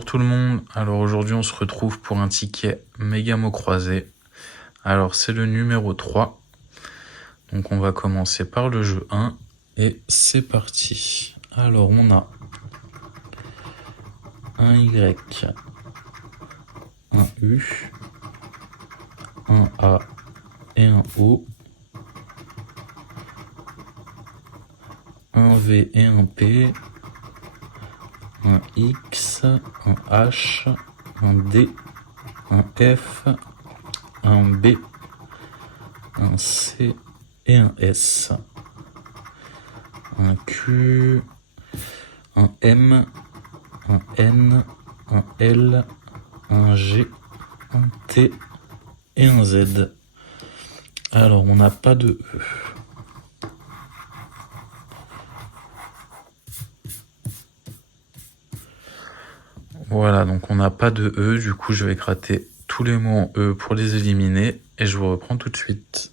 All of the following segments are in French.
Bonjour tout le monde, alors aujourd'hui on se retrouve pour un ticket méga mots croisés. Alors c'est le numéro 3, donc on va commencer par le jeu 1 et c'est parti. Alors on a un Y, un U, un A et un O, un V et un P, un X, un H, un D, un F, un B, un C et un S, un Q, un M, un N, un L, un G, un T et un Z. Alors on n'a pas de E. Voilà, donc on n'a pas de E, du coup je vais gratter tous les mots en E pour les éliminer et je vous reprends tout de suite.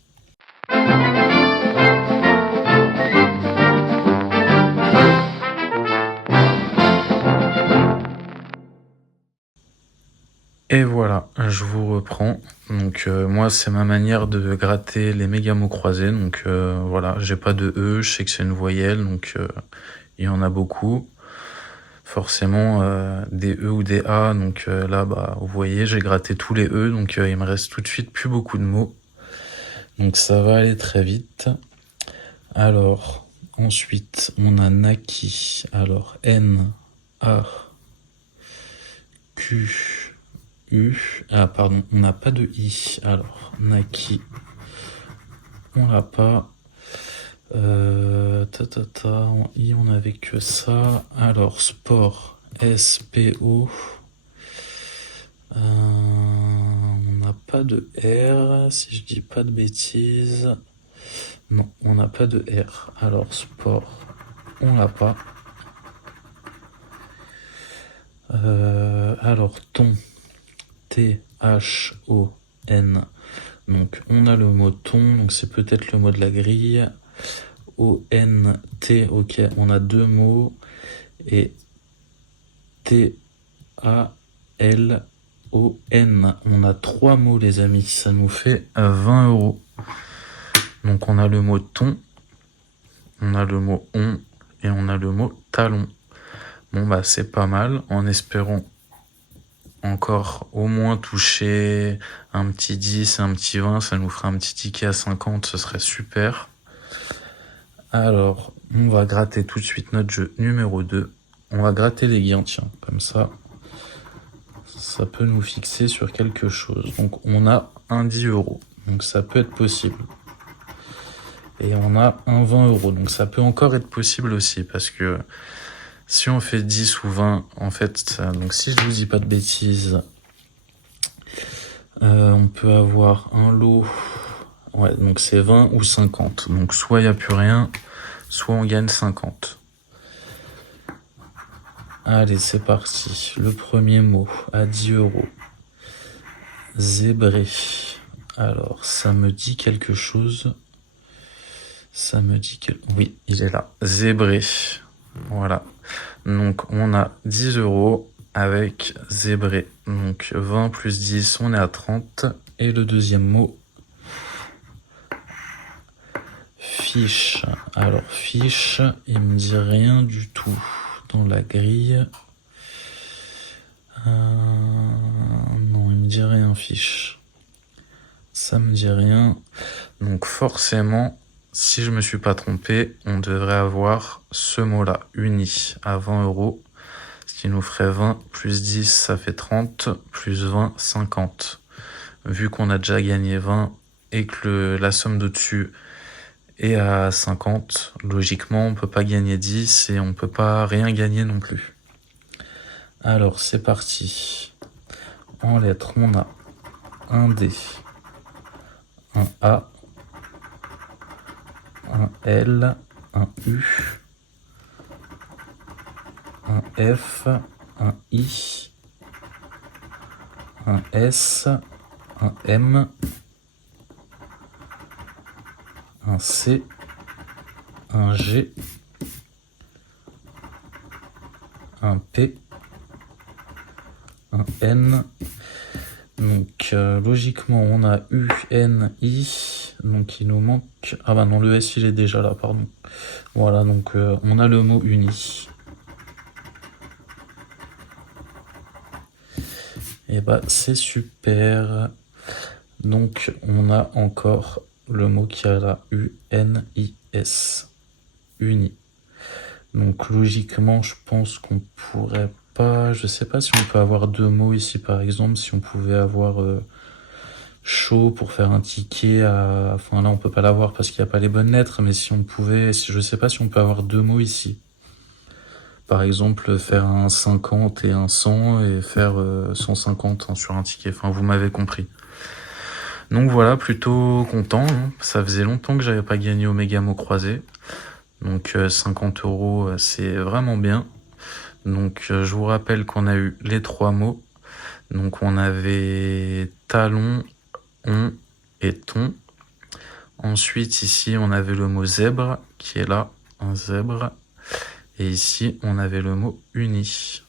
Et voilà, je vous reprends. Donc moi c'est ma manière de gratter les méga mots croisés. Donc voilà, j'ai pas de E, je sais que c'est une voyelle, donc il y en a beaucoup. Forcément des E ou des A, donc là bah vous voyez j'ai gratté tous les E, donc il me reste tout de suite plus beaucoup de mots. Donc ça va aller très vite. Alors ensuite on a Naki. Alors N, A, Q, U. Ah pardon, on n'a pas de I. Alors Naki, on l'a pas. En I on avait que ça. Alors sport, S-P-O. On n'a pas de R, si je dis pas de bêtises. Non, on n'a pas de R. Alors sport, on l'a pas. Alors ton, T-H-O-N. Donc on a le mot ton, donc c'est peut-être le mot de la grille. O-N-T, ok, on a deux mots. Et T-A-L-O-N, on a trois mots les amis, ça nous fait 20 €. Donc on a le mot ton, on a le mot on et on a le mot talon. Bon bah c'est pas mal, en espérant encore au moins toucher un petit 10, un petit 20, ça nous fera un petit ticket à 50, ce serait super. Alors, on va gratter tout de suite notre jeu numéro 2. On va gratter les gains, tiens, comme ça peut nous fixer sur quelque chose. Donc on a un 10 €, donc ça peut être possible. Et on a un 20 €, donc ça peut encore être possible aussi, parce que si on fait 10 ou 20, en fait, donc si je vous dis pas de bêtises, on peut avoir un lot, ouais, donc c'est 20 ou 50. Donc soit il n'y a plus rien, soit on gagne 50. Allez, c'est parti. Le premier mot à 10 €. Zébré. Alors, ça me dit quelque chose. Ça me dit que... Oui, il est là. Zébré. Voilà. Donc, on a 10 € avec zébré. Donc, 20 plus 10, on est à 30. Et le deuxième mot, fiche. Alors, fiche, il me dit rien du tout dans la grille. Non, il me dit rien, fiche. Ça me dit rien. Donc forcément, si je me suis pas trompé, on devrait avoir ce mot-là, uni, à 20 €. Ce qui nous ferait 20 plus 10, ça fait 30, plus 20, 50. Vu qu'on a déjà gagné 20 et que la somme d'au-dessus est à 50, logiquement, on peut pas gagner 10 et on peut pas rien gagner non plus. Alors, c'est parti. En lettres, on a un D, un A, un L, un U, un F, un I, un S, un M, un C, un G, un P N. Donc logiquement on a U, N, I. Donc il nous manque... Ah bah non, le S il est déjà là, pardon. Voilà, donc on a le mot uni. Et bah c'est super. Donc on a encore le mot qui a la U-N-I-S. Uni. Donc logiquement je pense qu'on pourrait pas... Je sais pas si on peut avoir deux mots ici par exemple. Si on pouvait avoir chaud pour faire un ticket à... Enfin là on peut pas l'avoir parce qu'il n'y a pas les bonnes lettres. Mais si on pouvait... Je sais pas si on peut avoir deux mots ici. Par exemple, faire un 50 et un 100 et faire 150 sur un ticket. Enfin, vous m'avez compris. Donc voilà, plutôt content. Hein. Ça faisait longtemps que j'avais pas gagné au Mégamo croisé. Donc 50 €, c'est vraiment bien. Donc je vous rappelle qu'on a eu les trois mots. Donc on avait talon, on et ton. Ensuite, ici, on avait le mot zèbre qui est là, un zèbre. Et ici, on avait le mot uni.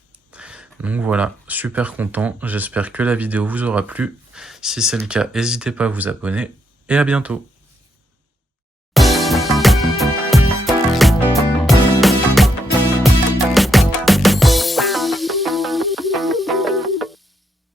Donc voilà, super content. J'espère que la vidéo vous aura plu. Si c'est le cas, n'hésitez pas à vous abonner. Et à bientôt.